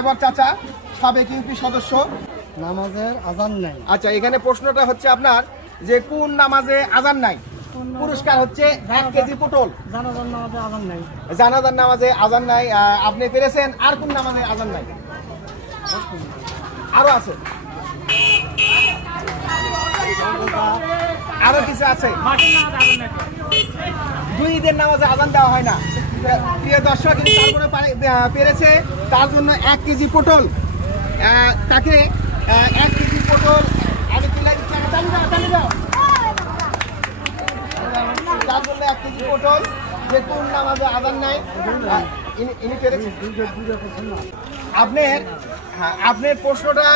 Driver চাচা, সাবেক UP সদস্য। নামাজের আজান নাই। আচ্ছা, এখানে প্রশ্নটা হচ্ছে আপনার যে কোন নামাজে আজান নাই? পুরস্কার হচ্ছে 1 কেজি পটল। জানাজার নামাজে আজান নাই। জানাজার নামাজে আজান নাই, আপনি পেরেছেন। আর কোন নামাজে আজান নাই? আরো আছে, আরো কিছু আছে। 2 ঈদের নামাজে আজান দেওয়া হয় না। প্রিয় দর্শক, তারপরে পেরেছে, তার জন্য 1 কেজি পটল। তাকে 1 কেজি পটল আমি তুলে দিচ্ছি। তার জন্য 1 কেজি পটল, যে কোন নামাজে আজান নাই ইনি পেরেছেন। আপনার প্রশ্নটা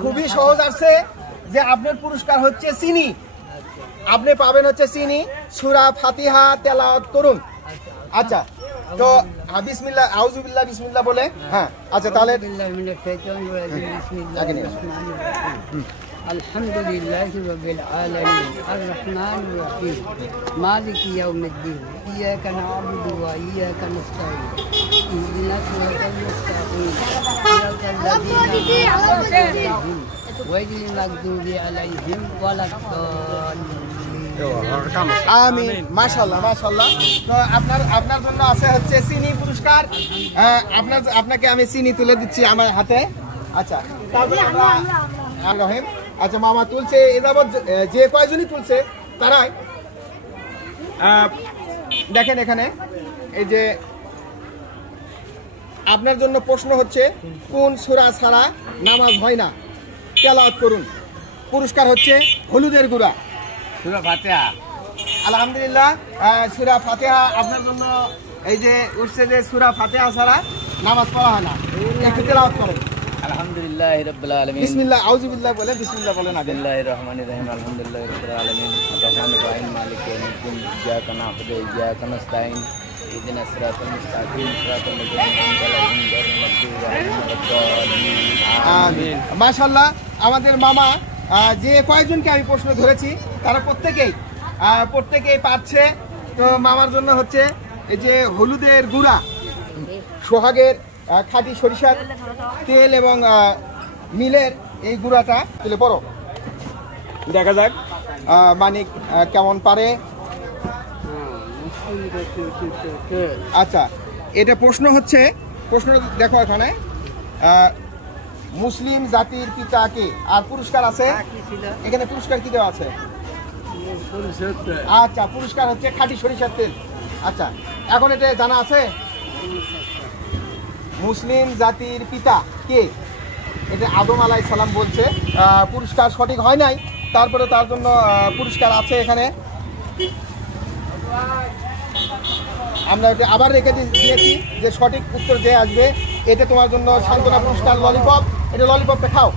খুবই সহজ আসছে, যে আপনার পুরস্কার হচ্ছে চিনি। আপনি পাবেন হচ্ছে চিনি। সূরা ফাতিহা তেলাওয়াত করুন। আচ্ছা, তো বিসমিল্লাহ, আউযুবিল্লাহ, বিসমিল্লাহ বলে। হ্যাঁ, আচ্ছা, তাহলে আলহামদুলিল্লাহি রাব্বিল আলামিন আর রহমানির রহিম মালিকি ইয়াউমিদ্দিন ইয়্যাকা না'বুদু ওয়া ইয়্যাকা নাস্তাঈন ইহদিনাস সিরাতাল মুস্তাকিম সিরাতাল লাযীনা আন'আমতা আলাইহিম গায়রিল মাগদুবি আলাইহিম ওয়ালাদ-দাল্লিন। আমিন। মাশাআল্লাহ, মাশাআল্লাহ। তো আপনার জন্য আছে হচ্ছে চিনি পুরস্কার। আপনাকে আমি চিনি তুলে দিচ্ছি আমার হাতে। আচ্ছা, তারপরে আমরা রহিম। আচ্ছা, মামা তুলছে। এ যাবৎ যে কয়জনই তুলছে তারাই দেখেন এখানে, এই যে আপনার জন্য প্রশ্ন হচ্ছে কোন সূরা ছাড়া নামাজ হয় না? তেলাওয়াত করুন। পুরস্কার হচ্ছে হলুদের গুঁড়া, সূরা ফাতিহা। আলহামদুলিল্লাহ, সূরা ফাতিহা আপনার জন্য এই যে উঠছে, যে সূরা ফাতিহা ছাড়া নামাজ পড়া হয় না। একটু তেলাওয়াত করেন। আলহামদুলিল্লাহি রাব্বিল আলামিন। বিসমিল্লাহ, আউযুবিল্লাহ বলে বিসমিল্লাহ বলেন। বিসমিল্লাহির রহমানির রহিম। আলহামদুলিল্লাহি রাব্বিল আলামিন। আর-রাহমানির রহিম মালিকি ইয়াউমিদ্দিন ইয়্যাকা না'বুদু ওয়া ইয়্যাকা নাস্তাঈন ইহদিনাস সিরাতাল মুস্তাকিম সিরাতাল লাযীনা আন'আমতা আলাইহিম গায়রিল মাগদুবি আলাইহিম ওয়ালাদ-দাল্লিন। আমিন। মাশাআল্লাহ, আমাদের মামা যে কয়েকজনকে আমি প্রশ্ন ধরেছি তারা প্রত্যেকেই পাচ্ছে। তো মামার জন্য হচ্ছে এই যে হলুদের গুঁড়া, সোহাগের খাঁটি সরিষার তেল এবং মিলের এই গুঁড়াটা তুলে পড়ো। দেখা যাক মানিক কেমন পারে। আচ্ছা, এটা প্রশ্ন হচ্ছে, প্রশ্নটা দেখো এখানে, মুসলিম জাতির পিতা কে? আর পুরস্কার আছে এখানে। পুরস্কার কি দেওয়া আছে? আচ্ছা, পুরস্কার হচ্ছে খাঁটি সরিষার তেল। আচ্ছা, এখন এটা জানা আছে মুসলিম জাতির পিতা কে? এটা আদম আলাইহিস সালাম বলছে। পুরস্কার সঠিক হয় নাই, তারপরে তার জন্য পুরস্কার আছে এখানে। আমরা এটা আবার রেখে দিয়েছি, যে সঠিক উত্তর যে আসবে এটা তোমার জন্য সান্ত্বনা পুরস্কার, ললিপপ। এটা ললিপপটা খাও।